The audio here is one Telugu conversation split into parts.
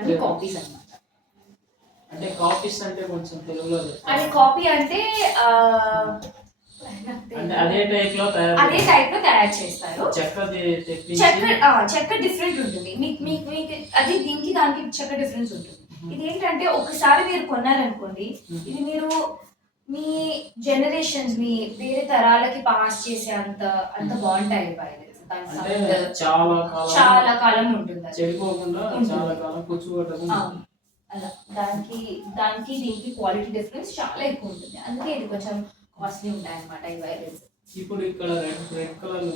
ఇవన్నీ కాపీస్ అన్నమాట. అంటే కాపీస్ అంటే కొంచెం తెలుగులో అది కాపీ అంటే అదే టైప్ లో తయారు చేస్తారు. చెక్క డిఫరెంట్ ఉంటుంది. మీకు అది దీనికి దానికి చెక్క డిఫరెన్స్ ఉంటుంది. ఇది ఏంటంటే ఒకసారి మీరు కొన్నారనుకోండి, ఇది మీరు మీ జనరేషన్స్ మీ వేరే తరాలకి పాస్ చేసే అంత బాగుంటాయి చాలా కాలం ఉంటుంది. అలా దానికి దీనికి క్వాలిటీ డిఫరెన్స్ చాలా ఎక్కువ ఉంటుంది. అందుకే ఇది కొంచెం కాస్ట్లీ ఉంటాయి అన్నమాట ఈ వైలెన్స్. ఇప్పుడు ఇక్కడ రెడ్ కలర్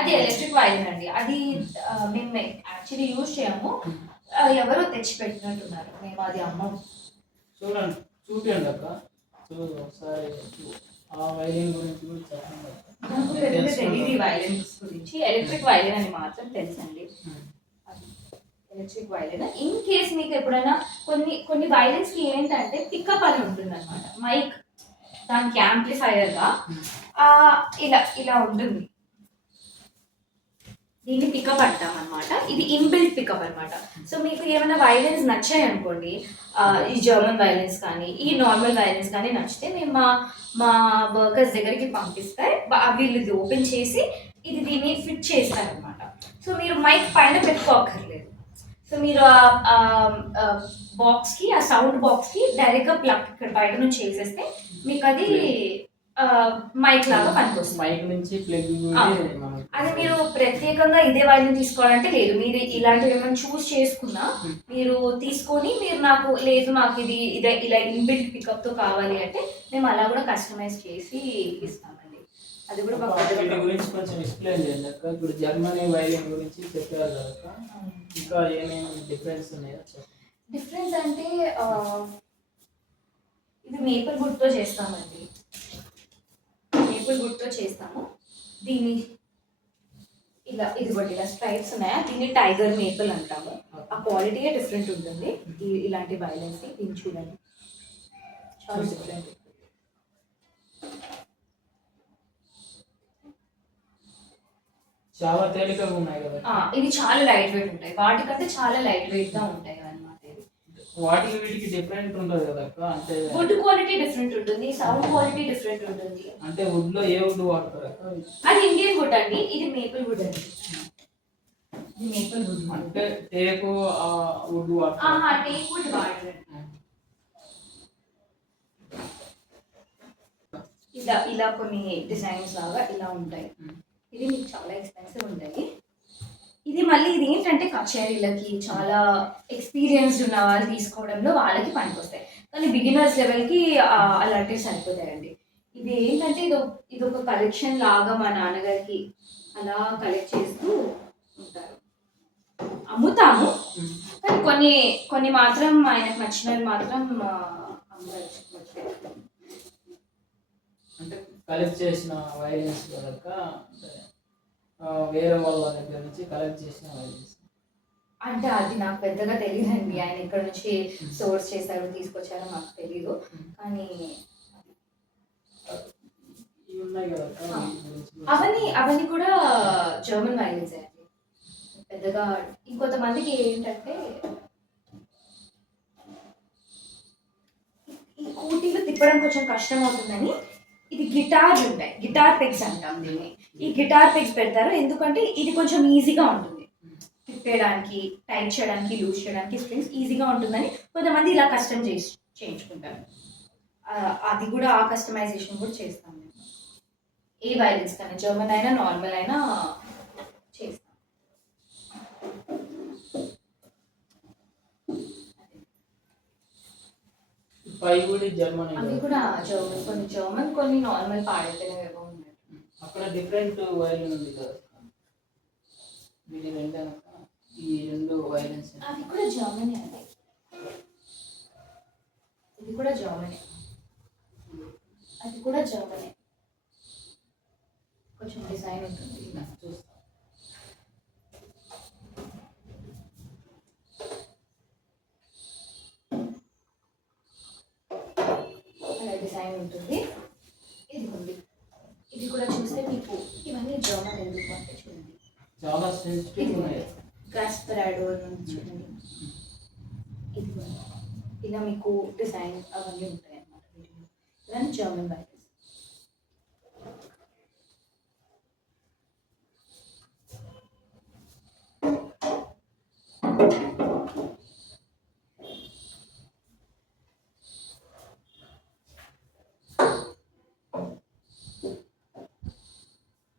అది ఎలక్ట్రిక్ వైలెన్ అండి. అది మేము యాక్చువల్లీ యూజ్ చేయము, ఎవరో తెచ్చి పెట్టినట్టున్నారు. మేము అది అమ్మము. చూడండి, చూపించండి అక్క. ఒకసారి ఆ వైలెన్ గురించి కూడా చెప్పండి. నాకు పెద్దగా తెలియదు ఈ వైలెన్స్ గురించి. ఎలక్ట్రిక్ వైలెన్ అని మాత్రం తెలుసండి. ఎలక్ట్రిక్ వైలెన్ ఇన్ కేస్ మీకు ఎప్పుడైనా కొన్ని వైలెన్స్ కి ఏంటంటే పికప్ అని ఉంటుంది అనమాట. మైక్ దానికి యాంప్లిఫైయర్ గా ఇలా ఉంటుంది. దీన్ని పికప్ అంటాం అనమాట. ఇది ఇన్బిల్ట్ పికప్ అనమాట. సో మీకు ఏమైనా వైలెన్స్ నచ్చాయి అనుకోండి, ఈ జర్మన్ వైలెన్స్ కానీ ఈ నార్మల్ వైలెన్స్ కానీ నచ్చితే మేము మా వర్కర్స్ దగ్గరికి పంపిస్తే వీళ్ళు ఇది ఓపెన్ చేసి దీన్ని ఫిట్ చేస్తారనమాట. సో మీరు మైక్ పైన పెట్టుకోక్కర్లేదు. సో మీరు బాక్స్కి ఆ సౌండ్ బాక్స్కి డైరెక్ట్గా ప్లగ్ ఇక్కడ బయట నుంచి చేసేస్తే మీకు అది మైక్ లాగా పనికొస్తుంది. మైక్ నుంచి అది మీరు ప్రత్యేకంగా ఇదే వైలెన్ తీసుకోవాలంటే లేదు. మీరు ఇలాంటివి ఏమైనా చూస్ చేసుకున్నా మీరు తీసుకొని నాకు ఇది ఇలా ఇన్బిల్ట్ పికప్ తో కావాలి అంటే మేము అలా కూడా కస్టమైజ్ చేసి ఇస్తామండి. అది కూడా గురించి కొంచెం ఎక్స్ప్లెయిన్ చేయండి అక్క. ఇప్పుడు జర్మనీ వైలెన్ గురించి చెప్పారు కదా, ఇంకా ఏమేమి డిఫరెన్స్ ఉన్నాయో? డిఫరెన్స్ అంటే ఇది మేపల్ వుడ్ తో చేస్తామండి. మేపల్ వుడ్ తో చేస్తాము. దీన్ని ఇలా స్ట్రైప్స్ ఉన్నాయా, దీన్ని టైగర్ మేపల్ అంటాము. ఆ క్వాలిటీ డిఫరెంట్ ఉంటుంది. ఇలాంటి వైలెన్స్ దీన్ని చూడండి, చాలా డిఫరెంట్. చాలా తేలికగా ఉన్నాయి కదా. ఇవి చాలా లైట్ వెయిట్ ఉంటాయి. వాటికంటే చాలా లైట్ వెయిట్ గా ఉంటాయి అన్నమాట. వాటికి వీటికి డిఫరెంట్ ఉంటుంది కదా అక్క. అంటే వుడ్ క్వాలిటీ డిఫరెంట్ ఉంటుంది, సౌండ్ క్వాలిటీ డిఫరెంట్ ఉంటుంది. అంటే వుడ్ లో ఏ వుడ్ వాడతారు అక్క? అది ఇండియన్ వుడ్ అండి. ఇది మేపుల్ వుడ్ అండి. మేపుల్ వుడ్ అంటే టేకు వుడ్ వాడతారు. టేక్ వుడ్ వాడరు. ఇలా కొన్ని డిజైన్స్ లాగా ఇలా ఉంటాయి. ఇది మీకు చాలా ఎక్స్పెన్సివ్ ఉంటాయి. ఇది ఏంటంటే కచేరీలకి చాలా ఎక్స్పీరియన్స్డ్ ఉన్న వాళ్ళు తీసుకోవడంలో వాళ్ళకి పనికొస్తాయి. కానీ బిగినర్స్ లెవెల్కి అలాంటివి సరిపోతాయండి. ఇది ఏంటంటే ఇది ఒక కలెక్షన్ లాగా మా నాన్నగారికి అలా కలెక్ట్ చేస్తూ ఉంటారు. అమ్ముతాము, కానీ కొన్ని మాత్రం ఆయనకు నచ్చినవి మాత్రం అంటే కలెక్ట్ చేసిన వైలెన్స్ కనుక వేరే వాళ్ళ దగ్గర నుంచి కలెక్ట్ చేసిన వైలెన్స్ అంటే అది నాకు పెద్దగా తెలియదండి. ఆయన ఇక్కడ నుంచి సోర్స్ చేశారు, తీసుకొచ్చారో నాకు తెలీదు. కానీ అవన్నీ కూడా జర్మన్ వైలెన్స్ అండి. పెద్దగా ఇంకొంతమందికి ఏంటంటే ఈ కూటీలు తిప్పడం కొంచెం కష్టం అవుతుందని ఇది గిటార్లు ఉంటాయి, గిటార్ పెగ్స్ అంటాం దీన్ని. ఈ గిటార్ పెగ్స్ పెడతారు ఎందుకంటే ఇది కొంచెం ఈజీగా ఉంటుంది తిప్పేయడానికి, టైట్ చేయడానికి, లూజ్ చేయడానికి స్ట్రింగ్స్ ఈజీగా ఉంటుందని కొంతమంది ఇలా కస్టమ్ చేయించుకుంటారు. అది కూడా ఆ కస్టమైజేషన్ కూడా చేస్తాం మేము. ఏ వైలెన్స్ కానీ జర్మన్ అయినా నార్మల్ అయినా చేస్తాం. అవి కూడా కొన్ని జర్మన్ కొన్ని నార్మల్ పాడైపోయినవేమో ఉన్నాయి. అక్కడ డిఫరెంట్ వైలెన్ ఉంది కదా, ఈ రెండు వైలెన్స్ అవి కూడా జర్మనీ అండి. ఇది కూడా జర్మనీ, అది కూడా జర్మనీ. కొంచెం డిజైన్ ఉంటుంది చూస్తాం. డిజైన్ ఉంటుంది. ఇది ఉంది. ఇది కూడా చూస్తే మీకు ఇవన్నీ జర్మన్ ఎందుకు అంటే చూడండి, చాలా సెన్సిటివ్ ఉన్నాయి. గాస్పరాడో చూడండి, ఇది ఇలా మీకు డిజైన్ అవన్నీ ఉంటాయి అన్నమాట వీటిలో. ఇవన్నీ జర్మన్ వైరస్.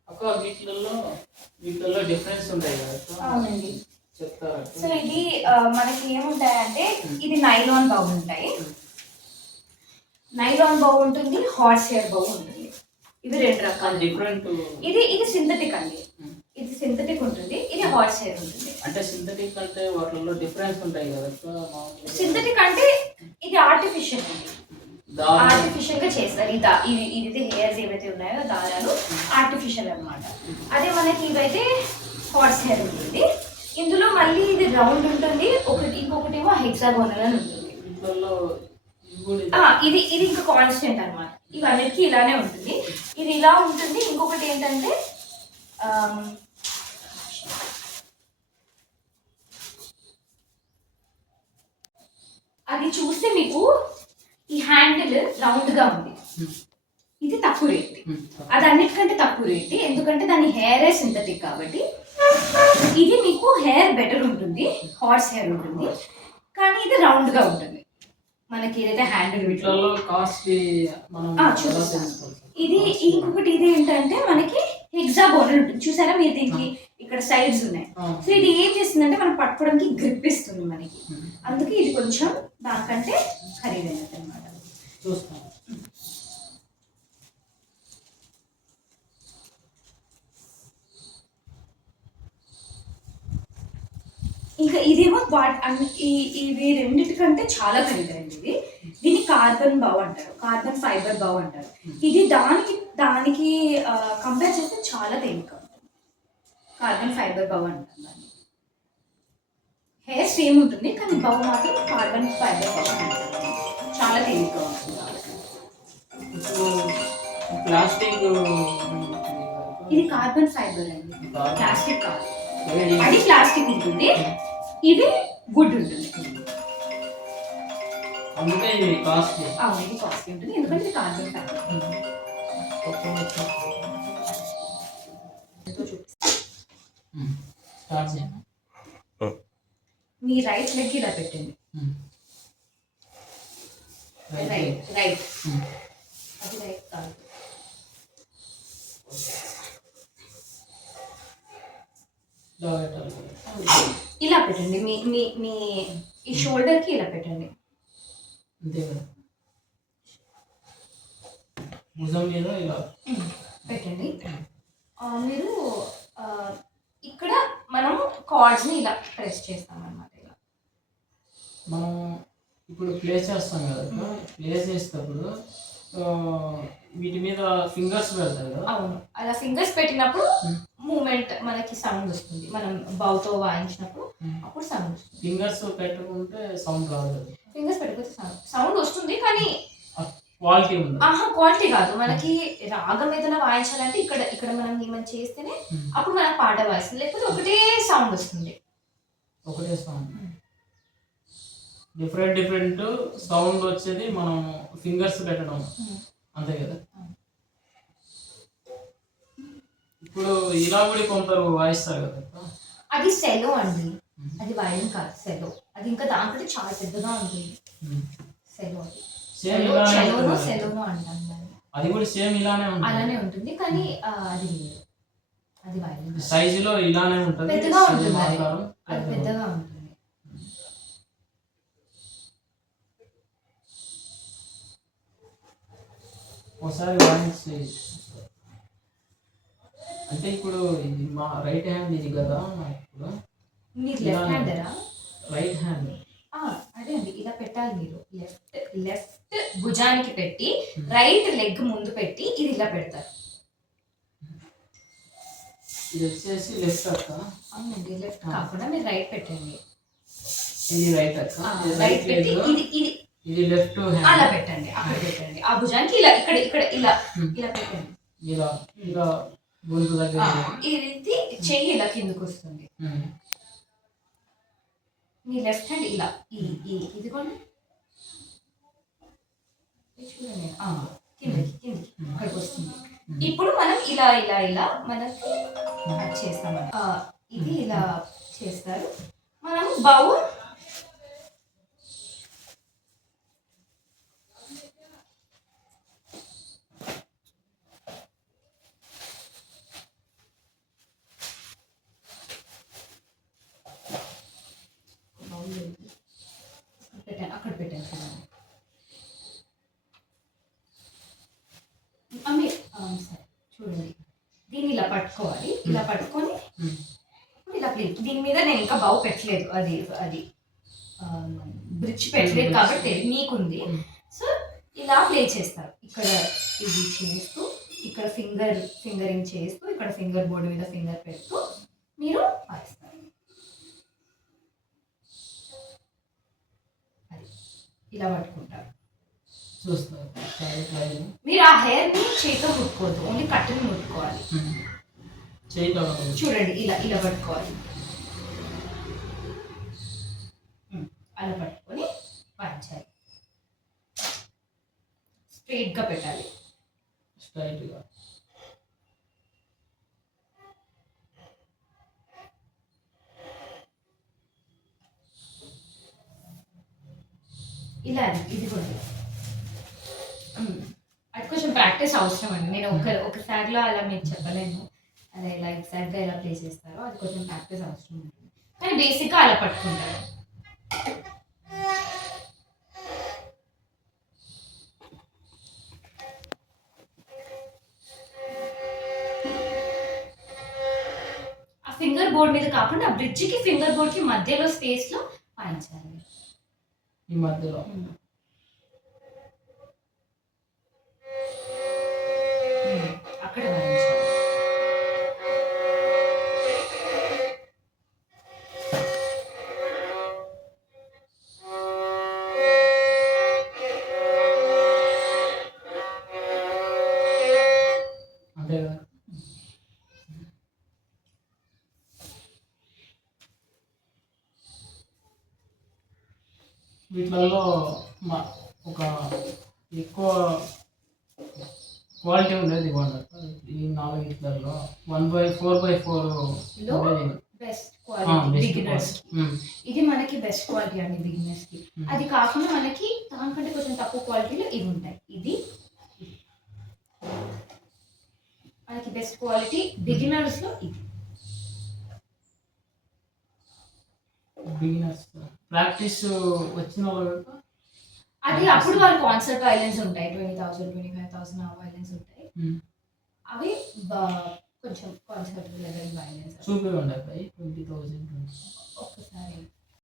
అక్క వీటిల్లో డిఫరెన్స్ ఉంటాయి కదా అక్క? అవునండి. చెప్తారా? సో ఇది మనకి ఏముంటాయంటే ఇది నైలాన్ బౌ ఉంటాయి. నైలాన్ బౌ ఉంటుంది, హార్స్ హెయిర్ బౌ ఉంటుంది. ఇవి రెండు రకాలు. డిఫరెంట్. ఇది సింథటిక్ అండి. ఇది సింథటిక్ ఉంటుంది, ఇది హార్స్ హెయిర్ ఉంటుంది. అంటే సింథటిక్ అంటే వాటిల్లో డిఫరెన్స్ ఉంటాయి కదా అక్క? సింథటిక్ అంటే ఇది ఆర్టిఫిషియల్ అండి. ఆర్టిఫిషియల్ గా చేస్తారు. ఇది హెయిర్స్ ఏవైతే ఉన్నాయో దారాలు ఆర్టిఫిషియల్ అన్నమాట. అదే మనకి ఇవైతే హార్స్ హెయిర్ ఉంటుంది. ఇందులో మళ్ళీ ఇది రౌండ్ ఉంటుంది, ఇంకొకటి ఏమో హెక్సాగోనల్ అని ఉంటుంది. ఇది ఇంకా కాన్స్టెంట్ అన్నమాట. ఇవన్నిటికీ ఇలానే ఉంటుంది. ఇది ఇలా ఉంటుంది. ఇంకొకటి ఏంటంటే అది చూస్తే మీకు ఈ హ్యాండిల్ రౌండ్ గా ఉంది. ఇది తక్కువ రేట్. అది అన్నిటికంటే తక్కువ రేట్, ఎందుకంటే దాని హెయిర్ సింథటిక్ కాబట్టి. ఇది మీకు హెయిర్ బెటర్ ఉంటుంది, హార్స్ హెయిర్ ఉంటుంది, కానీ ఇది రౌండ్ గా ఉంటుంది. మనకి ఏదైతే హ్యాండిల్ ఇది ఇంకొకటి ఇది ఏంటంటే మనకి హెక్సాగోనల్ ఉంటుంది. చూసారా మీరు, దీనికి ఇక్కడ సైడ్స్ ఉన్నాయి. సో ఇది ఏం చేస్తుందంటే మనం పట్టుకోవడానికి గ్రిప్ ఇస్తుంది మనకి. అందుకే ఇది కొంచెం దానికంటే ఖరీదైనది అనమాట. ఇంకా ఇదేమో ఇవి రెండింటికంటే చాలా ఖరీదైనది. ఇది దీన్ని కార్బన్ బౌ అంటారు, కార్బన్ ఫైబర్ బౌ అంటారు. ఇది దానికి కంపేర్ చేస్తే చాలా తేలిక ఉంటుంది. కార్బన్ ఫైబర్ బౌ అంటారు దాన్ని. హెయిర్ సేమ్ ఉంటుంది, కానీ బౌ మాత్రం కార్బన్ ఫైబర్ బౌ అంటారు. చాలా తేలికగా ఉంటుంది. ప్లాస్టిక్ ఇది కార్బన్ ఫైబర్ అండి, ప్లాస్టిక్ కాదు. అది ప్లాస్టిక్ ఉంటుంది, ఇది వుడ్ ఉంటుంది. అందుకే ఇది కాస్ట్లీ. అవును, ఇది కాస్ట్లీ ఉంటుంది ఎందుకంటే ఇది కార్బన్ ఫైబర్. మీ రైట్ లెగ్ ఇలా పెట్టండి. రైట్ అది రైట్ కాదు. ఇలా పెట్టండి. మీ మీ మీ ఈ షోల్డర్ కి ఇలా పెట్టండి. అంతే కదా, భుజం మీద ఇలా పెట్టండి. మీరు ఇక్కడ మనం కార్డ్స్ ని ఇలా ప్రెస్ చేస్తాం అన్నమాట. ఇలా మనం ఇప్పుడు ప్లే చేస్తాం కదా, ప్లే చేసేటప్పుడు వీటి మీద ఫింగర్స్ పెడతారు కదా. అవును, అలా ఫింగర్స్ పెట్టినప్పుడు మూమెంట్ మనకి సౌండ్ వస్తుంది. మనం బౌతో వాయించినప్పుడు అప్పుడు సౌండ్ వస్తుంది. ఫింగర్స్ పెట్టుకుంటే సౌండ్ రాదు. ఫింగర్స్ పెట్టుకుంటే సౌండ్ వస్తుంది, కానీ క్వాలిటీ ఉంది. క్వాలిటీ కాదు. మనకి రాగం ఏదైనా వాయించాలంటే ఇక్కడ మనం ఏమైనా చేస్తేనే అప్పుడు మనకు పాట వాయిస్తుంది, లేకపోతే ఒకటే సౌండ్ వస్తుంది. ఒకటే సౌండ్ డిఫరెంట్ సౌండ్ వచ్చేది మనం ఫింగర్స్ పెట్టడం, అంతే కదా. ఇప్పుడు ఇలా కూడా కొందరు వాయిస్తారు కదా. అది సెలో అండి, అది వయలిన్ కాదు, సెలో. అది ఇంకా దాంట్లో చాలా పెద్దగా ఉంటుంది. సెలో సెలోనో అంటాం దాన్ని. అది కూడా సేమ్ ఇలానే ఉంటుంది, అలానే ఉంటుంది, కానీ అది అది వయలిన్ సైజులో ఇలానే ఉంటుంది, పెద్దగా ఉంటుంది. అది పెద్దగా ఉంటుంది. ఒకసారి వాయించి అంటే ఇప్పుడు ఇది మా రైట్ హ్యాండ్ ఇది కదా. ఇప్పుడు మీరు లెఫ్ట్ హ్యాండరా? Right hand. అదే అండి, ఇలా పెట్టాలి మీరు. లెఫ్ట్ భుజానికి పెట్టి రైట్ లెగ్ ముందు పెట్టి ఇది ఇలా పెడతారు. ఇది వచ్చేసి లెఫ్ట్ అక్క. అవునండి, లెఫ్ట్ కాకుండా మీరు రైట్ పెట్టండి. ఇది రైట్ అక్క. రైట్ పెట్టి ఇది లెఫ్ట్ హ్యాండ్ అలా పెట్టండి. అక్కడ పెట్టండి. ఆ భుజానికి ఇలా ఇక్కడ ఇలా ఇలా పెట్టండి. ఇలా గొంతు దగ్గర ఇది చెయ్యి ఇలా కిందకు వస్తుంది. మీ లెఫ్ట్ హ్యాండ్ ఇలా ఇదిగోండి చూడండి కిందకి అక్కడికి వస్తుంది. ఇప్పుడు మనం ఇలా మనకి చేస్తాం. ఇది ఇలా చేస్తారు. మనం బౌల్ అక్కడ పెట్టాను సరే చూడండి. దీన్ని ఇలా పట్టుకోవాలి. ఇలా పట్టుకొని ఇప్పుడు ఇలా ప్లేట్ దీని మీద నేను ఇంకా బౌ పెట్టలేదు. అది బ్రిడ్జ్ పెట్టలేదు కాబట్టి మీకుంది. సో ఇలా ప్లే చేస్తారు. ఇక్కడ ఇది చేస్తూ ఇక్కడ ఫింగరింగ్ చేస్తూ ఇక్కడ ఫింగర్ బోర్డు మీద ఫింగర్ పెడుతూ మీరు వాయిస్తారు. అది ఇలా పట్టుకుంటారు. చూస్తారు మీరు ఆ హెయిర్ ని చేతితో ముట్టుకోవద్దు, ఓన్లీ కట్టుని ముట్టుకోవాలి. చూడండి ఇలా పట్టుకోవాలి. అలా పట్టుకొని వాయించాలి. స్ట్రైట్ గా పెట్టాలి. స్ట్రైట్ గా ఇలా ఇది కూడా అది కొంచెం ప్రాక్టీస్ అవసరం అండి. నేను ఒకసారిలో అలా మీకు చెప్పలేను. అలా ఇలా ఎగ్జాక్ట్గా ఎలా ప్లే చేస్తారో అది కొంచెం ప్రాక్టీస్ అవసరం ఉంటుంది. కానీ బేసిక్గా అలా పట్టుకుంటారు. ఆ ఫింగర్ బోర్డ్ మీద కాకుండా ఆ బ్రిడ్జ్కి ఫింగర్ బోర్డ్కి మధ్యలో స్పేస్లో వాయించాలి. ఈ మధ్యలో అక్కడ వాయించాలి. అంటే వీటిలలో ఒక ఎక్కువ క్వాలిటీ ఉండేది ఇవ్వండి. ఈ 4 ఇట్లలో 1/4/4 బెస్ట్ క్వాలిటీ బిగినర్స్. ఇది మనకి బెస్ట్ క్వాలిటీ అండి బిగినర్స్ కి. అది కాకుండా మనకి దానికంటే కొంచెం తక్కువ క్వాలిటీలో ఇవి ఉంటాయి. ఇది మనకి బెస్ట్ క్వాలిటీ బిగినర్స్ లో. ఇది బిగినర్స్ ప్రాక్టీస్ వచ్చిన వాళ్ళు అది అప్పుడు వాళ్ళు కాన్సర్ట్ వైలెన్స్ ఉంటాయి. 20,000 25,000 ఆ వైలెన్స్ ఉంటాయి. అవి కొంచెం కాన్సర్ట్ లెవెల్ వైలెన్స్ చూపి ఉండదు 20,000 ఒక్కసారి